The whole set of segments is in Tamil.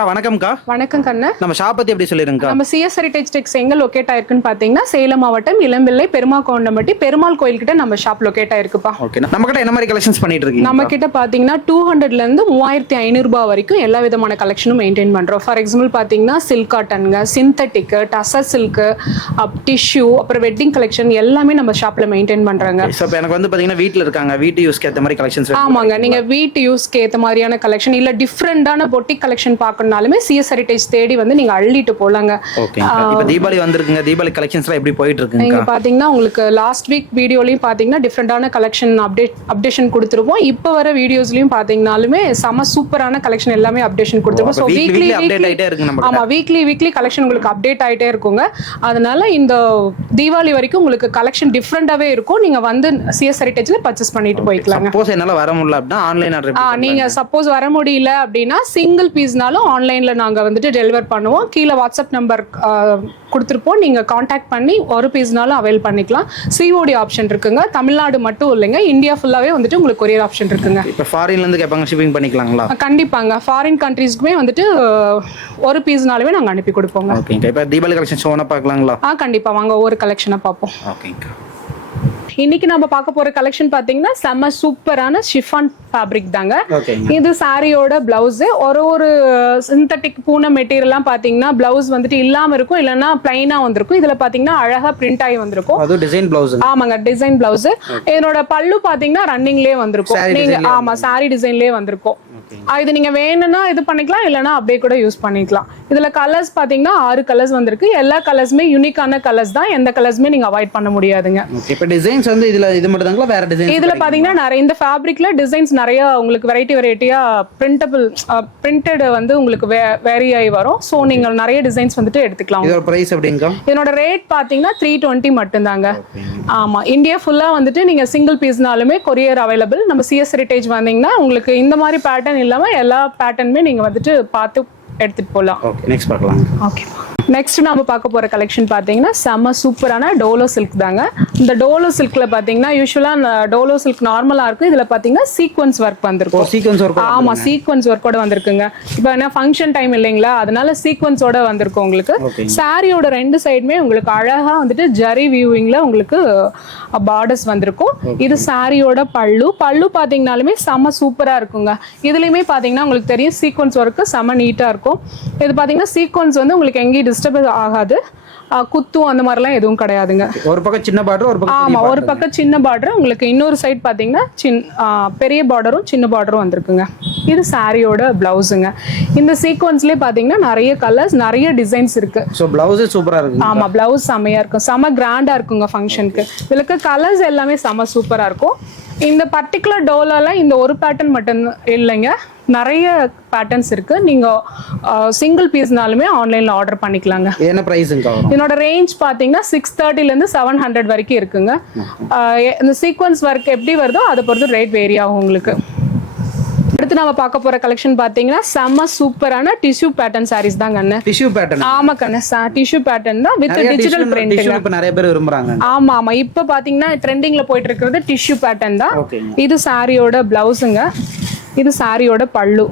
அக்கா வணக்கம்க்கா. வணக்கம் கண்ணு. நம்ம ஷாப் பத்தி எப்படி சொல்லிருங்கக்கா? நம்ம சிஎஸ் ஹெரிடேஜ் டெக்ஸ் எங்க லொகேட் ஆயிருக்குன்னு பாத்தீங்கன்னா சேலம் மாவட்டம் இளம்பிள்ளை பெருமாக்கோண்டம்பட்டி பெருமாள் கோயில் கிட்ட நம்ம ஷாப் லொகேட் ஆயிருக்குப்பா. ஓகே, நம்ம கிட்ட என்ன மாதிரி கலெக்ஷன்ஸ் பண்ணிட்டு இருக்கீங்க? நம்ம கிட்ட பாத்தீங்கன்னா 200ல இருந்து 3500 ரூபாய் வரைக்கும் எல்லா விதமான கலெக்ஷனும் மெயின்டைன் பண்றோம். ஃபார் எக்ஸாம்பிள் பாத்தீங்கன்னா சில்க் காட்டனுங்க, சிந்தட்டிக், டசர் சில்க், டிஷ்யூ, அப்புறம் வெட்டிங் கலெக்ஷன் எல்லாமே நம்ம ஷாப்ல மெயின்டைன் பண்றாங்க. சோ இப்போ எனக்கு வந்து பாத்தீங்கன்னா வீட்ல இருக்காங்க, வீட்டு யூஸ்க்கு ஏத்த மாதிரி கலெக்ஷன்ஸ். ஆமாங்க, நீங்க வீட்டு யூஸ்க்கு ஏத்த மாதிரியான கலெக்ஷன் இல்ல டிஃபரெண்டான பொட்டிக் கலெக்ஷன் பார்க்கணும்னாலுமே சிஎஸ் ஹெரிடேஜ் தேடி வந்து நீங்க அள்ளிட்டு போலாங்க. ஓகே, இப்போ தீபாவளி வந்திருக்குங்க, தீபாவளி கலெக்ஷன்ஸ்லாம் எப்படி போயிட்டு இருக்குங்க? நீங்க பாத்தீங்கன்னா உங்களுக்கு லாஸ்ட் வீக் வீடியோலயும் பாத்தீங்கன்னா டிஃபரெண்டான கலெக்ஷன் அப்டேஷன் கொடுத்துருப்போம். இப்போ வர வீடியோஸ்லயும் பாத்தீங்கன்னாலுமே செம சூப்பரான கலெக்ஷன் எல்லாமே அப்டேஷன் கொடுத்துருப்போம். ஸோ வீக்லி அப்டேட் ஆயிட்டே இருக்கு நம்ம. ஆமா, வீக்லி கலெக்ஷன் உங்களுக்கு அப்டேட் ஆயிட்டே இருக்குங்க. அதனால இந்த தீபாவளி வரைக்கும் உங்களுக்கு கலெக்ஷன் டிஃபரெண்டாவே இருக்கும். நீங்க வந்து சிஎஸ் ஹெரிடேஜ்ல பர்ச்சேஸ் பண்ணிட்டு போய்க்கலாங்க. சப்போஸ் என்னால வர முடியல அப்படின்னா ஆன்லைன் ஆர்டர். நீங்க சப்போஸ் வர முடியல அப்படின்னா சிங்கிள் பீஸ்னாலும் ஆன்லைன்ல நாங்க வந்துட்டு டெலிவர் பண்ணுவோம். கீழே வாட்ஸ்அப் நம்பர் கொடுத்துருப்போம், நீங்க காண்டாக்ட் பண்ணி ஒரு பீஸ்னாலும் அவைல் பண்ணிக்கலாம். சிஓடி ஆப்ஷன் இருக்குங்க. தமிழ்நாடு மட்டும் இல்லைங்க, இந்தியா ஃபுல்லாவே வந்துட்டு உங்களுக்கு கொரியர் ஆப்ஷன் இருக்குங்க. இப்போ ஃபாரின்ல இருந்து கேட்பாங்க, ஷிப்பிங் பண்ணிக்கலாங்களா? கண்டிப்பாங்க, ஃபாரின் கண்ட்ரீஸ்க்குமே வந்துட்டு ஒரு பீஸ்னாலுமே நாங்க அனுப்பி கொடுப்போங்க. ஓகேங்க, இப்போ தீபாவளி கலெக்ஷன் ஷோனா பார்க்கலாங்களா? கண்டிப்பா வாங்க, ஒவ்வொரு கலெக்ஷனை பார்ப்போம். ஓகேங்க. இன்னைக்கு நம்ம பார்க்க போற கலெக்ஷன் பாத்தீங்கன்னா செம்ம சூப்பரான ஷிஃபான் ஃபேப்ரிக் தாங்க. இது சாரியோட பிளவுஸ். ஒரு சிந்தட்டிக் பூனை மெட்டீரியல்லாம் பாத்தீங்கன்னா பிளவுஸ் வந்துட்டு இல்லாம இருக்கும், இல்லைன்னா பிளைனா வந்திருக்கும். இதுல பாத்தீங்கன்னா அழகா பிரிண்ட் ஆகி வந்திருக்கும். அது டிசைன் பிளவுஸ். ஆமாங்க, டிசைன் பிளவுஸ். இதனோட பல்லு பாத்தீங்கன்னா ரன்னிங்லயே வந்திருக்கும். நீங்க ஆமா சாரி டிசைன்லயே வந்திருக்கும். இது நீங்க வேணும்னா இது பண்ணிக்கலாம், இல்லைன்னா அப்படியே கூட யூஸ் பண்ணிக்கலாம். இதுல கலர்ஸ் பாத்தீங்கன்னா 6 கலர்ஸ் வந்திருக்கு. எல்லா கலர்ஸுமே யூனிக்கான கலர்ஸ் தான், எந்த கலர்ஸுமே நீங்க அவாய்ட் பண்ண முடியாதுங்க. இப்போ டிசைன்ஸ் வந்து இது மட்டும் தாங்களா, வேற டிசைன்ஸ்? இதுல பாத்தீங்கன்னா நிறைய இந்த ஃபேப்ரிக்ல டிசைன்ஸ் நிறைய உங்களுக்கு வெரைட்டியா பிரிண்டட் வந்து உங்களுக்கு வேரி ஆகி வரும். சோ நீங்க நிறைய டிசைன்ஸ் வந்துட்டு எடுத்துக்கலாம். இதோட பிரைஸ் எப்படிங்க? இதனோட ரேட் பாத்தீங்கன்னா 320 மட்டும் தாங்க. ஆமா, இந்தியா ஃபுல்லா வந்துட்டு நீங்க சிங்கிள் பீஸ்னாலுமே கொரியர் அவைலபிள். நம்ம சிஎஸ் ஹெரிடேஜ் வந்தீங்கன்னா உங்களுக்கு இந்த மாதிரி பேட்டர்ன் இல்லாம எல்லா பேட்டர்னுமே நீங்க வந்துட்டு பார்த்து எடுத்துட்டு போகலாம். ஓகே, நெக்ஸ்ட் பார்க்கலாம். ஓகே, நெக்ஸ்ட் நாம பார்க்க போற கலெக்ஷன் பாத்தீங்கன்னா செம்ம சூப்பரான டோலோ சில்க் தாங்க. இந்த டோலோ சில்க்ல பாத்தீங்கன்னா யூசுவலா டோலோ சில்க் நார்மலா இருக்கும். இதுல பாத்தீங்கன்னா சீக்வன்ஸ் ஒர்க் வந்திருக்கும். Sequence work? ஆமா, சீக்வன்ஸ் ஒர்க்கோட வந்திருக்குங்க. இப்போ என்ன ஃபங்க்ஷன் டைம் இல்லைங்களா, அதனால சீக்வன்ஸோட வந்திருக்கும். உங்களுக்கு சாரியோட ரெண்டு சைடுமே உங்களுக்கு அழகா வந்துட்டு ஜரி வியூவிங்ல உங்களுக்கு பார்டர்ஸ் வந்திருக்கும். இது சாரியோட பல்லு பாத்தீங்கன்னாலுமே செம்ம சூப்பரா இருக்குங்க. இதுலயுமே பாத்தீங்கன்னா உங்களுக்கு தெரியும் சீக்வன்ஸ் ஒர்க் செம்ம நீட்டா இருக்கும். இது பாத்தீங்கன்னா சீக்வன்ஸ் வந்து உங்களுக்கு எங்கேயும் டிஸ்டர்ப் ஆகாது, குத்தும் அந்த மாதிரிலாம் எதுவும் கிடையாதுங்க. ஒரு பக்கம் சின்ன பார்டர், ஒரு பக்கம் ஆமா, ஒரு பக்கம் சின்ன பார்டர். உங்களுக்கு இன்னொரு சைடு பாத்தீங்கன்னா பெரிய பார்டரும் சின்ன பார்டரும் வந்திருக்குங்க. இது சாரியோட பிளவுஸுங்க. இந்த சீக்வன்ஸ்லயே பாத்தீங்கன்னா நிறைய கலர்ஸ், நிறைய டிசைன்ஸ் இருக்கு. சோ பிளவுஸ் சூப்பரா இருக்கு. ஆமா, பிளவுஸ் செமையா இருக்கும், செம கிராண்டா இருக்குங்க ஃபங்க்ஷனுக்கு. இதுல கலர்ஸ் எல்லாமே செம சூப்பரா இருக்கும். இந்த பர்டிகுலர் டோலால இந்த ஒரு பேட்டர்ன் மட்டும் இல்லைங்க, நிறைய பேட்டர்ன்ஸ் இருக்கு. நீங்க சிங்கிள் பீஸ்னாலுமே ஆன்லைன்ல ஆர்டர் பண்ணிக்கலாங்க. என்ன பிரைஸ்ங்க? இதனோட ரேஞ்ச் பாத்தீங்கன்னா 630ல இருந்து 700 வரைக்கும் இருக்குங்க. இந்த சீக்வன்ஸ் ஒர்க் எப்படி வருதோ அதை பொறுத்து ரேட் வேரி ஆகும் உங்களுக்கு. அடுத்து நம்ம பார்க்க போற கலெக்ஷன் பாத்தீங்கன்னா செம்ம சூப்பரான டிஷ்யூ பேட்டர்ன் சாரீஸ் தான் கண்ணு. Tissue pattern? ஆமா கண்ணு, டிஷ்யூ பேட்டர்ன் தான் வித் டிஜிட்டல் பிரிண்ட். இப்ப நிறைய பேர் விரும்புறாங்க. ஆமா, இப்ப பாத்தீங்கன்னா ட்ரெண்டிங்ல போயிட்டு இருக்கிறது டிஷ்யூ பேட்டர்ன் தான். இது சாரியோட பிளவுஸுங்க. இது சாரியோட பல்லு.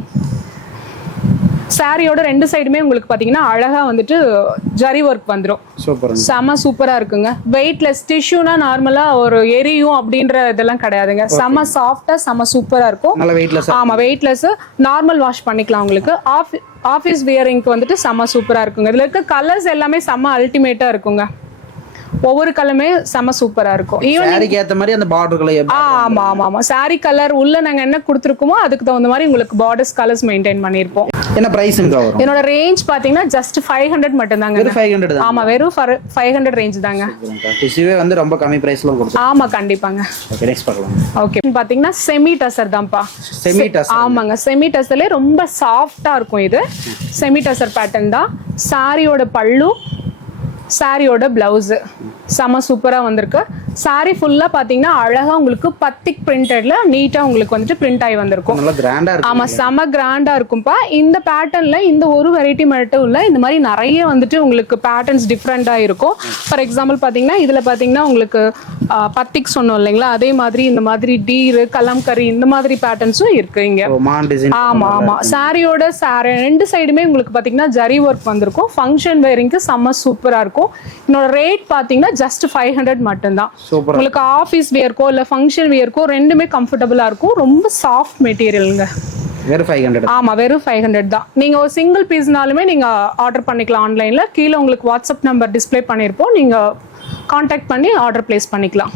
சாரியோட ரெண்டு சைடுமே உங்களுக்கு பாத்தீங்கன்னா அழகா வந்துட்டு ஜரி ஒர்க் வந்துரும். செம சூப்பரா இருக்குங்க. வெயிட்லெஸ் டிஷ்யூனா நார்மலா ஒரு எரியும் அப்படின்ற இதெல்லாம் கிடையாதுங்க. செம சாஃப்டா செம சூப்பரா இருக்கும். ஆமா, வெயிட்லெஸ், நார்மல் வாஷ் பண்ணிக்கலாம். உங்களுக்கு ஆஃபீஸ் வியரிங்க்கு வந்துட்டு செம சூப்பரா இருக்குங்க. இதுல இருக்க கலர்ஸ் எல்லாமே செம அல்டிமேட்டா இருக்குங்க. ஒவ்வொரு கலருமே செம சூப்பரா இருக்கும். சாரிக்கு ஏத்த மாதிரி அந்த பார்டர் கலர். ஆமா, சாரி கலர் உள்ள நாங்க என்ன கொடுத்துருக்கோமோ அதுக்கு தகுந்த மாதிரி உங்களுக்கு பார்டர்ஸ் கலர்ஸ் மெயின்டைன் பண்ணிருப்போம். என்ன பிரைஸ்ங்க வரும்? என்னோட ரேஞ்ச் பாத்தீங்கன்னா ஜஸ்ட் 500 மட்டும் தாங்க. 500? ஆமா, வெறும் 500 ரேஞ்ச் தாங்க. டிஷ்யூவே வந்து ரொம்ப கம்மி பிரைஸ்ல கொடுத்து. ஆமா, கண்டிப்பாங்க. ஓகே, நெக்ஸ்ட் பார்க்கலாம். ஓகே, பாத்தீங்கன்னா செமி டசர் தான்ப்பா. செமி டசர்? ஆமாங்க, செமி டசர்ல ரொம்ப சாஃப்டா இருக்கும். இது செமி டசர் பேட்டர்ன் தான். சாரியோட பல்லு, சாரியோட பிளவுஸ் செம சூப்பரா வந்திருக்கு. சாரி ஃபுல்லா பாத்தீங்கன்னா அழகா உங்களுக்கு பத்திக் பிரிண்டட்ல நீட்டா உங்களுக்கு வந்துட்டு பிரிண்ட் ஆகி வந்திருக்கும். நல்லா கிராண்டா இருக்கு. ஆமா, செம கிராண்டா இருக்கும்பா. இந்த பேட்டர்ன்ல இந்த ஒரு வெரைட்டி மட்டும் இல்ல, இந்த மாதிரி நிறைய வந்துட்டு உங்களுக்கு பேட்டர்ன்ஸ் டிஃப்ரெண்டா இருக்கும். ஃபார் எக்ஸாம்பிள் பாத்தீங்கன்னா இதுல பாத்தீங்கன்னா உங்களுக்கு பத்திக் சொன்னோம் இல்லைங்களா, அதே மாதிரி இந்த மாதிரி டீரு கலம்கரி இந்த மாதிரி பேட்டர்ன்ஸும் இருக்கு இங்க. ஆமா ஆமா, சாரியோட சாரி ரெண்டு சைடுமே உங்களுக்கு பாத்தீங்கன்னா ஜரி ஒர்க் வந்திருக்கும். ஃபங்க்ஷன் வேரிங்க்கு செம்ம சூப்பரா இருக்கும். என்னோட ரேட் பாத்தீங்கன்னா ஜஸ்ட் 500 மட்டும்தான். உங்களுக்கு ஆஃபீஸ் வியர்க்கோ இல்ல ஃபங்க்ஷன் வியர்க்கோ ரெண்டுமே கம்ஃபர்டபுளா இருக்கும். ரொம்ப சாஃப்ட் மெட்டீரியலுங்க. வெறும் 500. ஆமா, வெறும் 500 தான். நீங்க ஒரு சிங்கிள் பீஸ்னாலுமே நீங்க ஆர்டர் பண்ணிக்கலாம் ஆன்லைன்ல. கீழே உங்களுக்கு வாட்ஸ்அப் நம்பர் டிஸ்ப்ளே பண்ணிருப்போம், நீங்க கான்டாக்ட் பண்ணி ஆர்டர் பிளேஸ் பண்ணிக்கலாம்.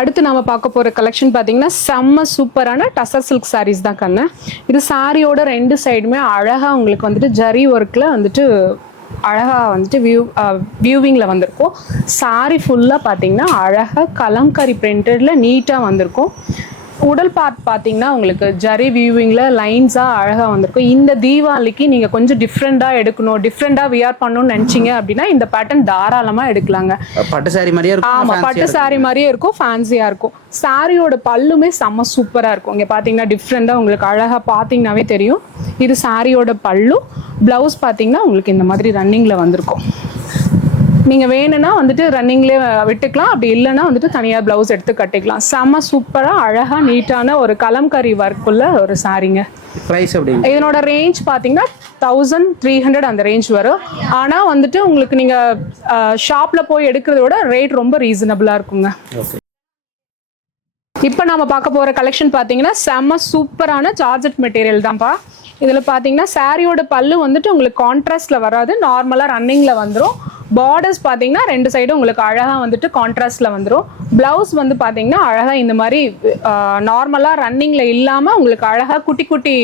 அடுத்து நம்ம பார்க்க போற கலெக்ஷன் பாத்தீங்கன்னா செம்ம சூப்பரான டசர் சில்க் சாரீஸ் தான் கண்ணு. இது சாரியோட ரெண்டு சைடுமே அழகா உங்களுக்கு வந்துட்டு ஜரி ஒர்க்ல வந்துட்டு அழகா வந்துட்டு வியூவிங்ல வந்திருக்கும். சாரி ஃபுல்லா பாத்தீங்கன்னா அழகா கலம்கரி பிரிண்டட்ல நீட்டா வந்திருக்கும். உடல் பார்ட் பாத்தீங்கன்னா உங்களுக்கு ஜரி வியூவிங்ல லைன்ஸா அழகா வந்திருக்கும். இந்த தீபாவளிக்கு நீங்க கொஞ்சம் டிஃப்ரெண்டா எடுக்கணும், டிஃப்ரெண்டா வியர் பண்ணணும்னு நினைச்சீங்க அப்படின்னா இந்த பேட்டர்ன் தாராளமா எடுக்கலாங்க. பட்டு சாரி மாதிரியே இருக்கும். ஆமா, பட்டு சாரி மாதிரியே இருக்கும், ஃபேன்சியா இருக்கும். சாரியோட பல்லுமே செம்ம சூப்பரா இருக்கும். இங்க பாத்தீங்கன்னா டிஃப்ரெண்டா உங்களுக்கு அழகா பாத்தீங்கன்னாவே தெரியும். இது சாரியோட பல்லு. பிளவுஸ் பாத்தீங்கன்னா உங்களுக்கு இந்த மாதிரி ரன்னிங்ல வந்திருக்கும். நீங்க வேணும்னா வந்துட்டு ரன்னிங்லேயே விட்டுக்கலாம், அப்படி இல்லைன்னா வந்துட்டு தனியா பிளவுஸ் எடுத்து கட்டிக்கலாம். செம்ம சூப்பரா அழகா நீட்டான ஒரு கலம்கரி ஒர்க்குள்ள ஒரு சாரிங்க. பிரைஸ் எப்படி? இதனோட ரேஞ்ச் பாத்தீங்கன்னா 1300 அந்த ரேஞ்ச் வரும். ஆனா வந்துட்டு உங்களுக்கு நீங்க ஷாப்ல போய் எடுக்கிறத விட ரேட் ரொம்ப ரீசனபிளா இருக்குங்க. இப்போ நாம பார்க்க போற கலெக்ஷன் பாத்தீங்கன்னா செம்ம சூப்பரான ஜார்ஜெட் மெட்டீரியல் தான்ப்பா. இதுல பாத்தீங்கன்னா சாரியோட பல்லு வந்துட்டு உங்களுக்கு கான்ட்ராஸ்ட்ல வராது, நார்மலா ரன்னிங்ல வந்துடும். பார்டர்ஸ் பாத்தீங்கன்னா ரெண்டு சைடும் உங்களுக்கு அழகா வந்துட்டு கான்ட்ராஸ்ட்ல வந்துடும். பிளவுஸ் வந்து பாத்தீங்கன்னா அழகா இந்த மாதிரி நார்மலா ரன்னிங்ல இல்லாம உங்களுக்கு அழகா குட்டி குட்டி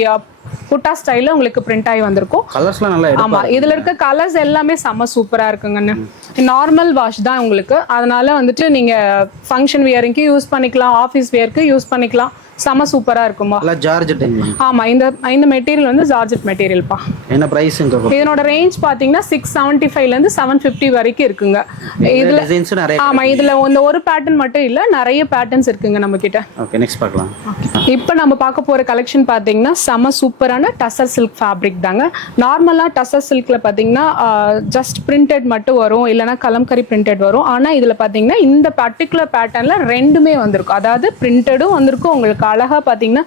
புட்டா ஸ்டைல்ல உங்களுக்கு பிரிண்ட் ஆகி வந்திருக்கும். கலர்ஸ்லாம் நல்லா இருக்கு. ஆமா, இதுல இருக்க கலர்ஸ் எல்லாமே செம்ம சூப்பரா இருக்குங்கன்னு. நார்மல் வாஷ் தான் உங்களுக்கு, அதனால வந்துட்டு நீங்க ஃபங்க்ஷன் வியரிங்க்கு யூஸ் பண்ணிக்கலாம், ஆஃபீஸ் வியருக்கு யூஸ் பண்ணிக்கலாம். செம சூப்பரா இருக்குமா. ஜார்ஜெட். ஆமா, இந்த மெட்டீரியல் வந்து ஜார்ஜெட் மெட்டீரியல்ப்பா. என்ன பிரைஸ்? இதனோட ரேஞ்ச் பாத்தீங்கன்னா 675 ல இருந்து 750 வரைக்கும் இருக்குங்க. இதுல டிசைன்ஸ் நிறைய. ஆமா, இதுல இந்த ஒரு பேட்டர்ன் மட்டும் இல்ல, நிறைய பேட்டர்ன்ஸ் இருக்குங்க நம்ம கிட்ட. ஓகே, நெக்ஸ்ட் பார்க்கலாம். இப்போ நம்ம பார்க்க போற கலெக்ஷன் பாத்தீங்கன்னா செம சூப்பரான டசர் சில்க் ஃபேப்ரிக் தாங்க. நார்மலா டசர் சில்க்ல பாத்தீங்கன்னா ஜஸ்ட் பிரிண்டட் மட்டும் வரும், இல்லைன்னா கலம்கரி பிரிண்டட் வரும். ஆனா இதுல பாத்தீங்கன்னா இந்த பர்டிகுலர் பேட்டர்ன்ல ரெண்டுமே வந்திருக்கும். அதாவது பிரிண்டடும் வந்திருக்கும், உங்களுக்கு அழகா பாத்தீங்கன்னா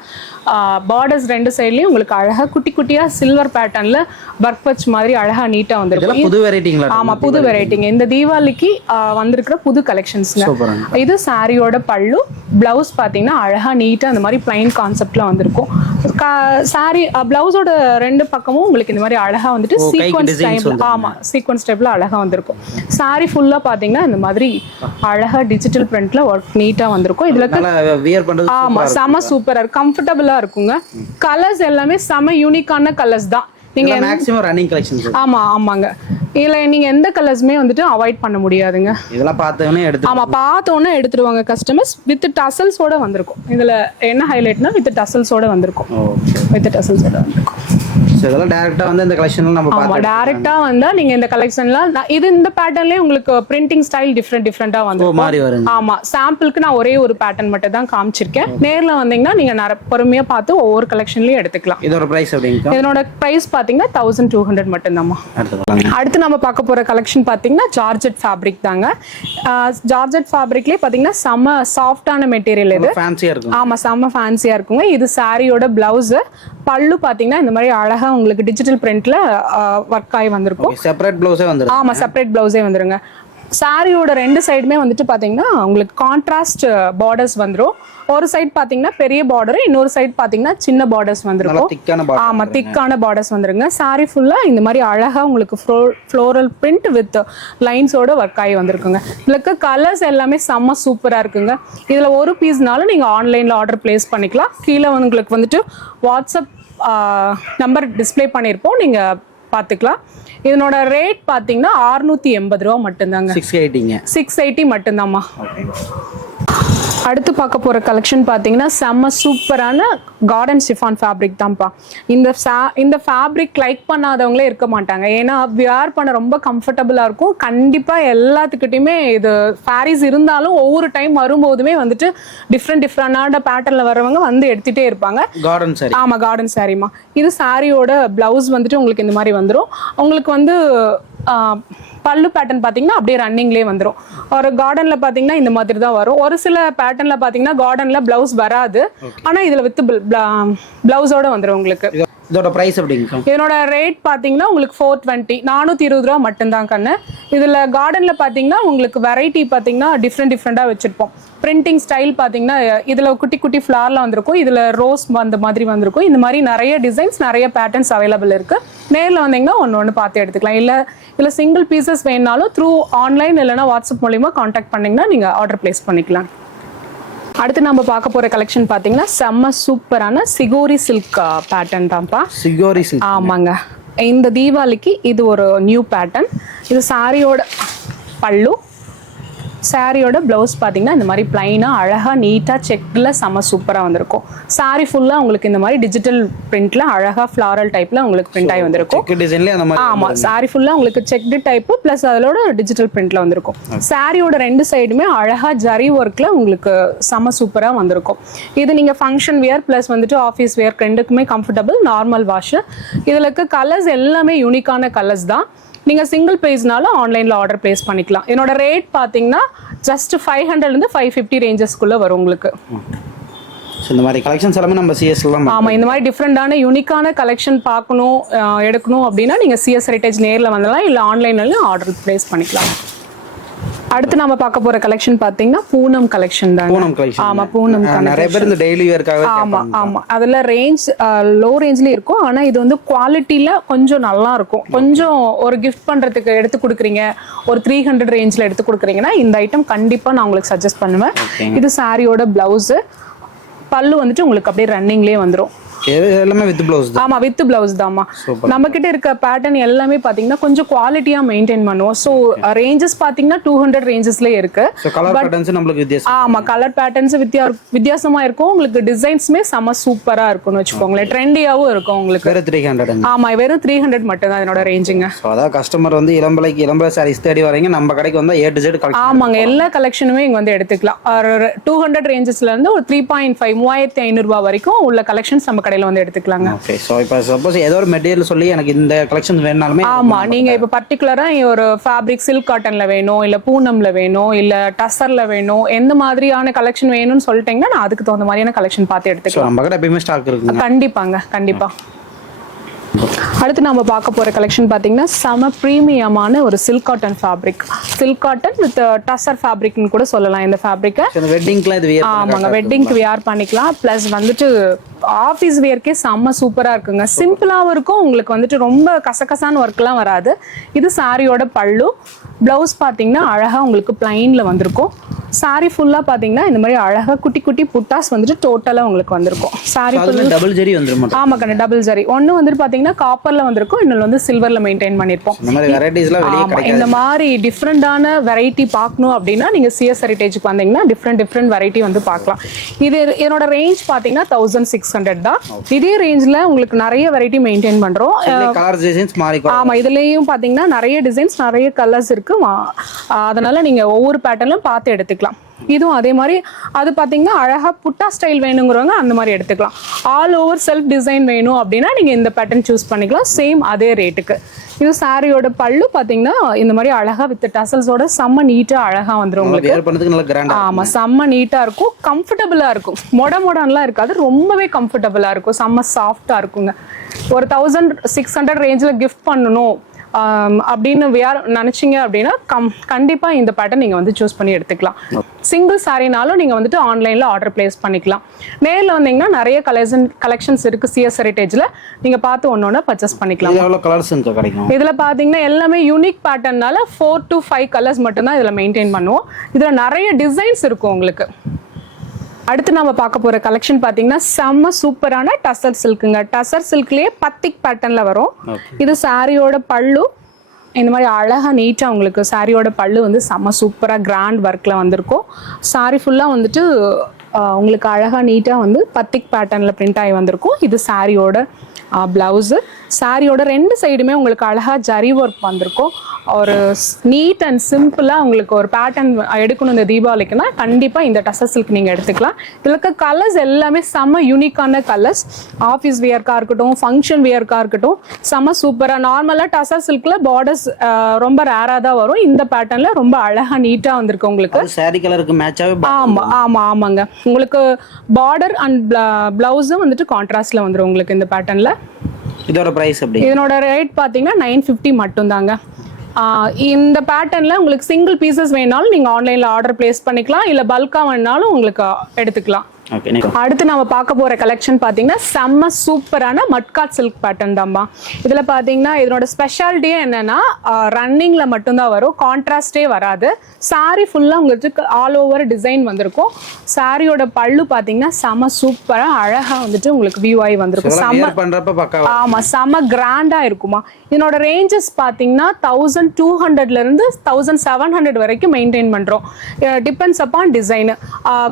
பார்டர்ஸ் ரெண்டு சைட்லயும் உங்களுக்கு அழகா குட்டி குட்டியா சில்வர் பேட்டர்ன்ல ஒர்க் வச் மாதிரி அழகா நீட்டா வந்திருக்கும். புது வெரைட்டிங்களா? ஆமா, புது வெரைட்டிங்க. இந்த தீபாவளிக்கு வந்திருக்கிற புது கலெக்ஷன்ஸ்ங்க. இது சாரியோட பல்லு. பிளவுஸ் பாத்தீங்கன்னா அழகா நீட்டா அந்த மாதிரி பிளைன் கான்செப்ட்ல வந்திருக்கும். சாரி பிளவுஸோட ரெண்டு பக்கமும் உங்களுக்கு இந்த மாதிரி அழகா வந்துட்டு சீக்வன்ஸ் டைப்ல, ஆமா சீக்வன்ஸ் டைப்ல அழகா வந்திருக்கும். சாரி ஃபுல்லா பாத்தீங்கன்னா இந்த மாதிரி அழகா டிஜிட்டல் பிரிண்ட்ல ஒர்க் நீட்டா வந்திருக்கும். இதுல ஆமா செம சூப்பரா கம்ஃபர்டபுளா இருக்குங்க. கலர்ஸ் எல்லாமே செம யூனிக்கான கலர்ஸ் தான். நீங்க மேக்ஸிமம் ரன்னிங் கலெக்ஷன்ஸ். ஆமா ஆமாங்க, இதுல நீங்க எந்த கலர்ஸுமே வந்துட்டு அவாய்ட் பண்ண முடியாதுங்க. இதெல்லாம் பார்த்தவனே எடுத்து. ஆமா, பார்த்தோன்னே எடுத்துருவாங்க கஸ்டமர்ஸ். வித் டசல்ஸோட வந்திருக்கும். இதுல என்ன ஹைலைட்னா வித் டசல்ஸோட வந்திருக்கும். வித் டசல்ஸோட வந்திருக்கும். இதெல்லாம் டைரக்டா வந்து இந்த கலெக்ஷன்ல நம்ம பார்க்கலாம். டைரக்டா வந்தா நீங்க இந்த கலெக்ஷன்ல இது இந்த பேட்டர்ன்லயே உங்களுக்கு பிரிண்டிங் ஸ்டைல் டிஃபரெண்டா வந்து. ஆமா, சாம்பிளுக்கு நான் ஒரே ஒரு பேட்டர்ன் மட்டும் தான் காமிச்சிருக்கேன். நேர்ல வந்தீங்கன்னா நீங்க பொறுமையா பார்த்து ஒவ்வொரு கலெக்ஷன்லயும் எடுத்துக்கலாம். இதோட பிரைஸ் எப்படிங்க? இதனோட பிரைஸ் பாத்தீங்கன்னா 1200 மட்டும்தாம்மா. அடுத்து நம்ம பார்க்க போற கலெக்ஷன் பாத்தீங்கன்னா ஜார்ஜெட் ஃபேப்ரிக் தாங்க. ஜார்ஜெட் ஃபேப்ரிக்லயே பாத்தீங்கன்னா செம்ம சாஃப்டான மெட்டீரியல். இது ஃபேன்சியா இருக்கும். ஆமா, செம்ம ஃபேன்சியா இருக்குங்க. இது சாரியோட பிளவுஸ். பல்லு பாத்தீங்கன்னா இந்த மாதிரி அழகா உங்களுக்கு டிஜிட்டல் பிரிண்ட்ல ஒர்க் ஆகி வந்திருக்கும். செப்பரேட் பிளவுஸே வந்துரும். ஆமா, செப்பரேட் பிளவுஸே வந்துருங்க. சாரியோட ரெண்டு சைடுமே வந்துட்டு பாத்தீங்கன்னா உங்களுக்கு கான்ட்ராஸ்ட் பார்டர்ஸ் வந்துரும். ஒரு சைடு பாத்தீங்கன்னா பெரிய பார்டர், இன்னொரு சைடு பாத்தீங்கன்னா சின்ன பார்டர்ஸ் வந்துருக்கும். ஆமா, திக்கான பார்டர்ஸ் வந்துருங்க. சாரி ஃபுல்லா இந்த மாதிரி அழகா உங்களுக்கு ஃப்ளோரல் பிரிண்ட் வித் லைன்ஸோட ஒர்க் ஆகி வந்திருக்குங்க. இதுல கலர்ஸ் எல்லாமே செம்ம சூப்பரா இருக்குங்க. இதுல ஒரு பீஸ்னாலும் நீங்க ஆன்லைன்ல ஆர்டர் பிளேஸ் பண்ணிக்கலாம். கீழே உங்களுக்கு வந்துட்டு வாட்ஸ்அப் நம்பர் டிஸ்பிளே பண்ணியிருப்போம், நீங்க பார்த்துக்கலாம். இதனோட ரேட் பாத்தீங்கன்னா 680 ரூபா மட்டும்தாங்க. 680 மட்டும்தாம்மா. அடுத்து பார்க்க போற கலெக்ஷன் பாத்தீங்கன்னா செம்ம சூப்பரான கார்டன் ஷிஃபான் ஃபேப்ரிக் தான்ப்பா. இந்த ஃபேப்ரிக் லைக் பண்ணாதவங்களே இருக்க மாட்டாங்க. ஏன்னா வியர் பண்ண ரொம்ப கம்ஃபர்டபுளா இருக்கும். கண்டிப்பா எல்லாத்துக்கிட்டையுமே இது சாரீஸ் இருந்தாலும் ஒவ்வொரு டைம் வரும்போதுமே வந்துட்டு டிஃப்ரெண்டான பேட்டர்ன்ல வரவங்க வந்து எடுத்துட்டே இருப்பாங்க. Garden sorry. ஆமா, கார்டன் சாரிமா. இது சாரியோட பிளவுஸ் வந்துட்டு உங்களுக்கு இந்த மாதிரி வந்துடும். உங்களுக்கு வந்து பல்லு பேட்டர்ன் பார்த்தீங்கன்னா அப்படியே ரன்னிங்லேயே வந்துடும். ஒரு கார்டன்ல பார்த்தீங்கன்னா இந்த மாதிரி தான் வரும். ஒரு சில பேட்டர்ன்ல பார்த்தீங்கன்னா கார்டன்ல பிளவுஸ் வராது, ஆனால் இதில் வித் பிளவுஸோட வந்துடும் உங்களுக்கு. இதோட பிரைஸ் எப்படிங்க? இதனோட ரேட் பார்த்தீங்கன்னா உங்களுக்கு 420, 420 ரூபா மட்டும்தான் கண்ணு. இதில் கார்டனில் பார்த்தீங்கன்னா உங்களுக்கு வெரைட்டி பார்த்தீங்கன்னா டிஃப்ரெண்டாக வச்சுருப்போம். பிரிண்டிங் ஸ்டைல் பார்த்தீங்கன்னா இதில் குட்டி குட்டி ஃப்ளாரில் வந்திருக்கும், இதில் ரோஸ் அந்த மாதிரி வந்திருக்கும். இந்த மாதிரி நிறைய டிசைன்ஸ், நிறைய பேட்டர்ன்ஸ் அவைலபிள் இருக்குது. நேரில் வந்தீங்கன்னா ஒன்று பார்த்து எடுத்துக்கலாம். இல்லை சிங்கிள் பீசஸ் வேணுனாலும் த்ரூ ஆன்லைன் இல்லைனா வாட்ஸ்அப் மூலிமா காண்டாக்ட் பண்ணிங்கன்னா நீங்கள் ஆர்டர் பிளேஸ் பண்ணிக்கலாம். அடுத்து நம்ம பார்க்க போற கலெக்ஷன் பாத்தீங்கன்னா செம்ம சூப்பரான சிகோரி சில்க் பேட்டர்ன் தான்ப்பா. சிகோரி சில்க். ஆமாங்க. இந்த தீபாவளிக்கு இது ஒரு நியூ பேட்டர்ன். இது சாரியோட பல்லு, சாரியோட பிளவுஸ் பார்த்தீங்கன்னா இந்த மாதிரி பிளைனாக அழகாக நீட்டாக செக்கில் செம்ம சூப்பராக வந்திருக்கும். சாரி ஃபுல்லாக உங்களுக்கு இந்த மாதிரி டிஜிட்டல் பிரிண்ட்ல அழகாக ஃப்ளாரல் டைப்ல உங்களுக்கு பிரிண்ட் ஆகி வந்திருக்கும். ஆமாம், சாரி ஃபுல்லாக உங்களுக்கு செக்டு டைப்பு ப்ளஸ் அதோட டிஜிட்டல் பிரிண்ட்ல வந்திருக்கும். சாரியோட ரெண்டு சைடுமே அழகாக ஜரி ஒர்க்கில் உங்களுக்கு செம்ம சூப்பராக வந்திருக்கும். இது நீங்கள் ஃபங்க்ஷன் வியர் ப்ளஸ் வந்துட்டு ஆஃபீஸ் வியர் ரெண்டுக்குமே கம்ஃபர்டபுள், நார்மல் வாஷ். இதில் இருக்க கலர்ஸ் எல்லாமே யூனிக்கான கலர்ஸ் தான். நீங்கள் சிங்கிள் பேஜ்னாலும் ஆன்லைனில் ஆர்டர் பிளேஸ் பண்ணிக்கலாம். என்னோட ரேட் பார்த்தீங்கன்னா ஜஸ்ட் 500 550 ரேஞ்சஸ்க்குள்ளே வரும் உங்களுக்கு. இந்த மாதிரி கலெக்ஷன்ஸ் எல்லாமே நம்ம சிஎஸ்லாம். ஆமாம், இந்த மாதிரி டிஃப்ரெண்டான யூனிக்கான கலெக்ஷன் பார்க்கணும் எடுக்கணும் அப்படின்னா நீங்கள் சிஎஸ் ஹெரிட்டேஜ் நேரில் வந்துடலாம், இல்லை ஆன்லைன்லையும் ஆர்டர் பிளேஸ் பண்ணிக்கலாம். அடுத்து நம்ம பார்க்க போற கலெக்ஷன் பாத்தீங்கன்னா பூனம் கலெக்ஷன் தான். பூனம் கலெக்ஷன். ஆமா, பூனம் நிறைய பேர் இந்த டெய்லி வேர்க்காக. ஆமா, அதுல ரேஞ்ச் லோ ரேஞ்ச்ல இருக்கும். ஆனா இது வந்து குவாலிட்டில கொஞ்சம் நல்லா இருக்கும். கொஞ்சம் ஒரு கிஃப்ட் பண்றதுக்கு எடுத்து கொடுக்குறீங்க, ஒரு 300 ரேஞ்ச்ல எடுத்து கொடுக்குறீங்கன்னா இந்த ஐட்டம் கண்டிப்பா நான் உங்களுக்கு சஜஸ்ட் பண்ணுவேன். இது சாரியோட பிளவுஸ், பல்லு வந்துட்டு உங்களுக்கு அப்படியே ரன்னிங்லேயே வந்துடும். எல்லாமே வித் பிளவுஸ் தான். ஆமா, வித் பிளவுஸ் தான்மா. நம்ம கிட்ட இருக்க பேட்டர்ன் எல்லாமே பாத்தீங்கன்னா கொஞ்சம் குவாலிட்டியா மெயின்டைன் பண்ணுவோம். சோ ரேஞ்சஸ் பாத்தீங்கன்னா 200 ரேஞ்சஸ்ல இருக்கு. கலர் பேட்டர்ன்ஸ் நமக்கு வித்தியாசம். ஆமா, கலர் பேட்டர்ன்ஸ் வித்தியாசமா இருக்கும். உங்களுக்கு டிசைன்ஸ்மே செம சூப்பரா இருக்கும்னு வச்சுக்கோங்களேன். ட்ரெண்டியாவும் இருக்கும் உங்களுக்கு. வெறும் 300. ஆமா, வெறும் 300 மட்டும் தான் என்னோட ரேஞ்சுங்க. சோ அதான் கஸ்டமர் வந்து இளம்பலை சாரீஸ் தேடி வரீங்க, நம்ம கடைக்கு வந்தா A to Z கலெக்ஷன். ஆமாங்க, எல்லா கலெக்ஷனுமே இங்க வந்து எடுத்துக்கலாம். 200 ரேஞ்சஸ்ல இருந்து ஒரு 3.5 3500 ரூபாய் வரைக்கும் உள்ள கலெக்ஷன்ஸ் நம்ம கடையில வந்து எடுத்துக்கலாங்க. ஓகே, சோ இப்போ சப்போஸ் ஏதோ ஒரு மெட்டீரியல் சொல்லி எனக்கு இந்த கலெக்ஷன் வேணும்னாலுமே. ஆமா, நீங்க இப்ப பர்టిక్యులரா ஒரு ஃபேப்ரிக் சில்க் காட்டன்ல வேணும், இல்ல பூனம்ல வேணும், இல்ல டசர்ல வேணும், எந்த மாதிரியான கலெக்ஷன் வேணும்னு சொல்லிட்டீங்கன்னா நான் அதுக்கு தகுந்த மாதிரியான கலெக்ஷன் பார்த்து எடுத்துக்கலாம். நம்ம கிட்ட எப்பவுமே ஸ்டாக் இருக்கு. கண்டிப்பாங்க, கண்டிப்பா. அடுத்து நம்ம பார்க்க போற கலெக்ஷன் பாத்தீங்கன்னா செம பிரீமியமான ஒரு silk cotton fabric. Silk cotton with tussar ஃபேப்ரிக்னு கூட சொல்லலாம் இந்த ஃபேப்ரிக்கை. வெட்டிங்க்குலாம் இது வியர். ஆமாங்க, வெட்டிங்க்கு வியர் பண்ணிக்கலாம். பிளஸ் வந்துட்டு ஆஃபீஸ் வியர்க்கே செம்ம சூப்பரா இருக்குங்க. சிம்பிளாவும் இருக்கும், உங்களுக்கு வந்துட்டு ரொம்ப கசகசான ஒர்க்லாம் வராது. இது சாரியோட பல்லு, பிளவுஸ் பாத்தீங்கன்னா அழகா உங்களுக்கு பிளைன்ல வந்திருக்கும். சாரி ஃபுல்லா பாத்தீங்கன்னா இந்த மாதிரி அழகா குட்டி குட்டி புட்டாஸ் வந்துட்டு டோட்டலா உங்களுக்கு வந்திருக்கும். சாரி ஃபுல்லா டபுள் ஜரி வந்துரும். ஆமா கண்ணு, டபுள் ஜரி. ஒன்னு வந்துட்டு பாத்தீங்கன்னா காப்பர்ல வந்திருக்கும், இன்னொன்னு வந்து சில்வர்ல மெயின்டைன் பண்ணிருப்போம். இந்த மாதிரி வெரைட்டிஸ்லாம் வெளிய கிடைக்காது. இந்த மாதிரி டிஃப்ரெண்டான வெரைட்டி பார்க்கணும் அப்படின்னா நீங்க சிஎஸ் ஹெரிட்டேஜ்க்கு வந்தீங்கன்னா டிஃப்ரெண்ட் வெரைட்டி வந்து பார்க்கலாம். இது என்னோட ரேஞ்ச் பாத்தீங்கன்னா 1600 தான். இதே ரேஞ்ச்ல உங்களுக்கு நிறைய வெரைட்டி மெயின்டைன் பண்றோம். கலர் டிசைன்ஸ் மாறி. ஆமா, இதுலயும் பாத்தீங்கன்னா நிறைய டிசைன்ஸ், நிறைய கலர்ஸ் இருக்கு. அதனால நீங்க ஒவ்வொரு பேட்டர்னும் பார்த்து எடுத்துக்கலாம். இதுவும் அதே மாதிரி அது பாத்தீங்கன்னா அழகா புட்டா ஸ்டைல் வேணுங்கிறவங்க அந்த மாதிரி எடுத்துக்கலாம். ஆல் ஓவர் செல்ஃப் டிசைன் வேணும் அப்படின்னா நீங்க இந்த பேட்டர்ன் சூஸ் பண்ணிக்கலாம், சேம் அதே ரேட்டுக்கு. இது சாரியோட பல்லு பாத்தீங்கன்னா இந்த மாதிரி அழகா வித் டசல்ஸோட செம்ம நீட்டா அழகா வந்துரும் உங்களுக்கு. ஆமா, செம்ம நீட்டா இருக்கும், கம்ஃபர்டபுளா இருக்கும். மொடன்லாம் இருக்காது, ரொம்பவே கம்ஃபர்டபுளா இருக்கும், செம்ம சாஃப்டா இருக்குங்க. ஒரு 1600 ரேஞ்சில் கிஃப்ட் பண்ணணும் அப்படின்னு நினைச்சீங்க அப்படின்னா கண்டிப்பா இந்த பேட்டர்ன் நீங்க வந்து சூஸ் பண்ணி எடுத்துக்கலாம். சிங்கிள் சாரினாலும் நீங்க வந்துட்டு ஆன்லைன்ல ஆர்டர் பிளேஸ் பண்ணிக்கலாம். நேர்ல வந்தீங்கன்னா நிறைய கலெக்ஷன்ஸ் இருக்கு சிஎஸ் ஹெரிட்டேஜ்ல, நீங்க பார்த்து ஒன்னொன்னு பர்ச்சேஸ் பண்ணிக்கலாம். இதுல பாத்தீங்கன்னா எல்லாமே யூனிக் பேட்டர்னால 4 to 5 கலர்ஸ் மட்டும் தான் இதுல மெயின்டைன் பண்ணுவோம். இதுல நிறைய டிசைன்ஸ் இருக்கும் உங்களுக்கு. அடுத்து நம்ம பார்க்க போற கலெக்ஷன் பாத்தீங்கன்னா செம்ம சூப்பரான டசர் சில்க்குங்க. டசர் சில்க்லயே பத்திக் பேட்டர்ன்ல வரும். இது சாரியோட பல்லு, இந்த மாதிரி அழகாக நீட்டாக உங்களுக்கு சாரியோட பல்லு வந்து செம்ம சூப்பராக கிராண்ட் ஒர்க்கில் வந்திருக்கும். சாரி ஃபுல்லாக வந்துட்டு உங்களுக்கு அழகாக நீட்டாக வந்து பத்திக் பேட்டர்னில் பிரிண்ட் ஆகி வந்திருக்கும். இது சாரியோட ப்ளவுஸு. சாரியோட 2 சைடுமே உங்களுக்கு அழகாக ஜரி ஒர்க் வந்திருக்கும். ஒரு நீட் அண்ட் சிம்பிளாக உங்களுக்கு ஒரு பேட்டர்ன் எடுக்கணும் இந்த தீபாவளிக்குன்னா கண்டிப்பாக இந்த டசர் சில்க் நீங்கள் எடுத்துக்கலாம். இதில் இருக்க கலர்ஸ் எல்லாமே செம்ம யூனிக்கான கலர்ஸ். ஆஃபீஸ் வியர்க்காக இருக்கட்டும், ஃபங்க்ஷன் வியர்க்காக இருக்கட்டும், செம்ம சூப்பராக. நார்மலாக டசர் சில்கில் பார்டர்ஸ் ரொம்ப ரேராக தான் வரும். இந்த பேட்டர்னில் ரொம்ப அழகாக நீட்டாக வந்திருக்கு உங்களுக்கு. சாரி கலருக்கு மேட்சாகவே. ஆமாங்க. உங்களுக்கு பார்டர் அண்ட் பிளவுஸும் வந்துட்டு கான்ட்ராஸ்ட்ல வந்துடும் உங்களுக்கு இந்த பேட்டர்ன்ல. இதோட பிரைஸ் எப்படி? இதனோட ரேட் பாத்தீங்கன்னா 950 மட்டும் தாங்க. இந்த பேட்டர்ன்ல உங்களுக்கு சிங்கிள் பீசஸ் வேணாலும் நீங்க ஆன்லைன்ல ஆர்டர் பிளேஸ் பண்ணிக்கலாம், இல்ல பல்கா வேணாலும் உங்களுக்கு எடுத்துக்கலாம். அடுத்து நம்ம பார்க்க போற கலெக்ஷன் பாத்தீங்கன்னா செம்ம சூப்பரான மட்காட் சில்க் பேட்டர்ன் தான்பா. இதுல பாத்தீங்கன்னா இதனோட ஸ்பெஷாலிட்டியே என்னன்னா ரன்னிங்ல மட்டும்தான் வரும், கான்ட்ராஸ்டே வராது. சாரி ஃபுல்லா உங்களுக்கு ஆல் ஓவர் டிசைன் வந்திருக்கும். சாரியோட பல்லு பாத்தீங்கன்னா செம்ம சூப்பரா அழகா வந்துட்டு உங்களுக்கு வியூ ஆகி வந்திருக்கும். ஆமா, செம்ம கிராண்டா இருக்குமா. இதனோட ரேஞ்சஸ் பாத்தீங்கன்னா 1200 இருந்து 1700 வரைக்கும் மெயின்டைன் பண்றோம். Depends upon design.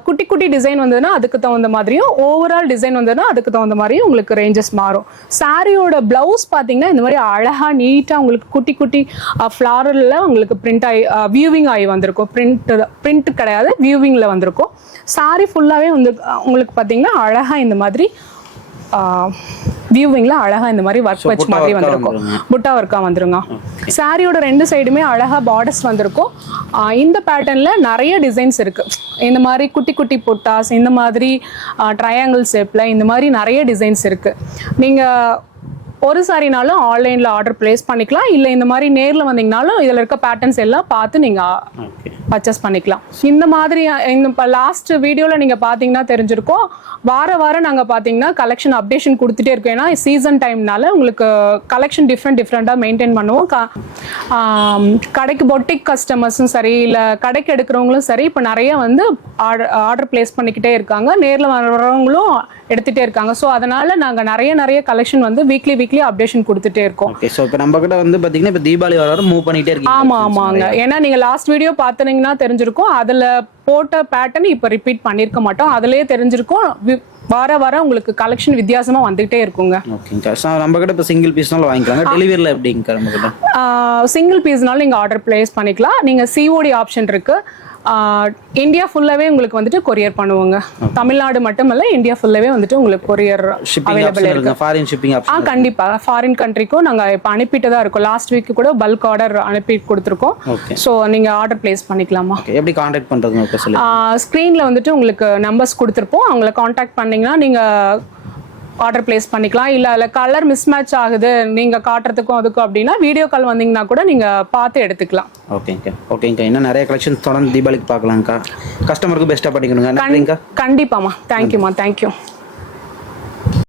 குட்டி குட்டி டிசைன் வந்ததுன்னா அதுக்கு தகுந்த மாதிரியும், ஓவரால் டிசைன் வந்ததுன்னா அதுக்கு தகுந்த மாதிரியும் உங்களுக்கு ரேஞ்சஸ் மாறும். சாரியோட பிளவுஸ் பாத்தீங்கன்னா இந்த மாதிரி அழகா நீட்டா உங்களுக்கு குட்டி குட்டி ஃபிளாரல்ல உங்களுக்கு பிரிண்ட் ஆகி வியூவிங் ஆகி வந்திருக்கும். பிரிண்ட் கிடையாது, வியூவிங்ல வந்திருக்கும். சாரி ஃபுல்லாவே வந்து உங்களுக்கு பாத்தீங்கன்னா அழகா இந்த மாதிரி வியூவிங்ல அழகா இந்த மாதிரி ஒர்க் வச்சு மாதிரி வந்திருக்கும். புட்டா ஒர்க்கா வந்துருங்க. சாரியோட 2 சைடுமே அழகா பார்டர்ஸ் வந்திருக்கும். இந்த பேட்டர்ன்ல நிறைய டிசைன்ஸ் இருக்கு. இந்த மாதிரி குட்டி குட்டி புட்டாஸ், இந்த மாதிரி ட்ரையாங்கிள் ஷேப்ல இந்த மாதிரி நிறைய டிசைன்ஸ் இருக்கு. நீங்க ஒரு சாரினாலும் ஆன்லைன்ல ஆர்டர் பிளேஸ் பண்ணிக்கலாம், இல்ல இந்த மாதிரி நேர்ல வந்தீங்கனாலும் இதுல இருக்க பேட்டர்ன்ஸ் எல்லாம் பார்த்து நீங்க பர்ச்சேஸ் பண்ணிக்கலாம். இந்த மாதிரி இந்த லாஸ்ட் வீடியோல நீங்க பாத்தீங்கன்னா தெரிஞ்சிருக்கும், வாரம் நாங்க பாத்தீங்கன்னா கலெக்ஷன் அப்டேஷன் கொடுத்துட்டே இருக்கோம். ஏன்னா சீசன் டைம்னால உங்களுக்கு கலெக்ஷன் டிஃப்ரெண்டா மெயின்டைன் பண்ணுவோம். கடைக்கு பொட்டிக் கஸ்டமர்ஸும் சரி, இல்ல கடைக்கு எடுக்கிறவங்களும் சரி, இப்போ நிறைய வந்து ஆர்டர் பிளேஸ் பண்ணிக்கிட்டே இருக்காங்க, நேர்ல வரவங்களும் எடுத்துட்டே இருக்காங்க. ஸோ அதனால நாங்க நிறைய கலெக்ஷன் வந்து வீக்லி அப்டேஷன் கொடுத்துட்டே இருக்கோம். ஸோ இப்போ நம்ம கிட்ட வந்து பாத்தீங்கன்னா இப்போ தீபாவளி வர மூவ் பண்ணிட்டே இருக்கீங்க. ஆமாங்க. ஏன்னா நீங்க லாஸ்ட் வீடியோ பார்த்தீங்கன்னா தெரிஞ்சிருக்கும், அதுல போட்ட பேட்டர்ன் இப்ப ரிப்பீட் பண்ணிருக்க மாட்டோம். அதுலயே தெரிஞ்சிருக்கும், வார உங்களுக்கு கலெக்ஷன் வித்தியாசமா வந்துகிட்டே இருக்குங்க. ஓகேங்க. சோ நம்ம கிட்ட இப்ப சிங்கிள் பீஸ்னால வாங்கிக்கலாங்க. டெலிவரில எப்படிங்க நம்ம கிட்ட? சிங்கிள் பீஸ்னால நீங்க ஆர்டர் பிளேஸ் பண்ணிக்கலாம். நீங்க சிஓடி ஆப்ஷன் இருக்கு. இந்தியா ஃபுல்லாவே உங்களுக்கு வந்துட்டு கொரியர் பண்ணுவாங்க. தமிழ்நாடு மட்டும் இல்ல, இந்தியா ஃபுல்லாவே வந்துட்டு உங்களுக்கு கொரியர் அவைலபிள் இருக்கு. ஃபாரின் ஷிப்பிங் ஆப்ஷன் கண்டிப்பா ஃபாரின் கண்ட்ரிக்கும் நாங்க இப்ப அனுப்பிட்டு தான் இருக்கோம். லாஸ்ட் வீக் கூட பல்க் ஆர்டர் அனுப்பி கொடுத்துருக்கோம். சோ நீங்க ஆர்டர் பிளேஸ் பண்ணிக்கலாமா. எப்படி கான்டாக்ட் பண்றதுங்க சொல்லுங்க. ஸ்கிரீன்ல வந்துட்டு உங்களுக்கு நம்பர்ஸ் கொடுத்துருப்போம், அவங்களை கான்டாக்ட் பண்ணீங்கன்னா நீங்க ஆர்டர் பிளேஸ் பண்ணிக்கலாம். இல்ல அதுல கலர் மிஸ்மேட்ச் ஆகுது நீங்க காட்டுறதுக்கும் அதுக்கும் அப்படின்னா வீடியோ கால் வந்தீங்கன்னா கூட நீங்க பார்த்து எடுத்துக்கலாம். ஓகேங்க. இன்னும் நிறைய கலெக்ஷன் தொடர்ந்து தீபாவளிக்கு பார்க்கலாம்க்கா. கஸ்டமருக்கு பெஸ்ட்டாக பண்ணிக்கணுங்க. கண்டிப்பாமா. தேங்க்யூமா. தேங்க்யூ.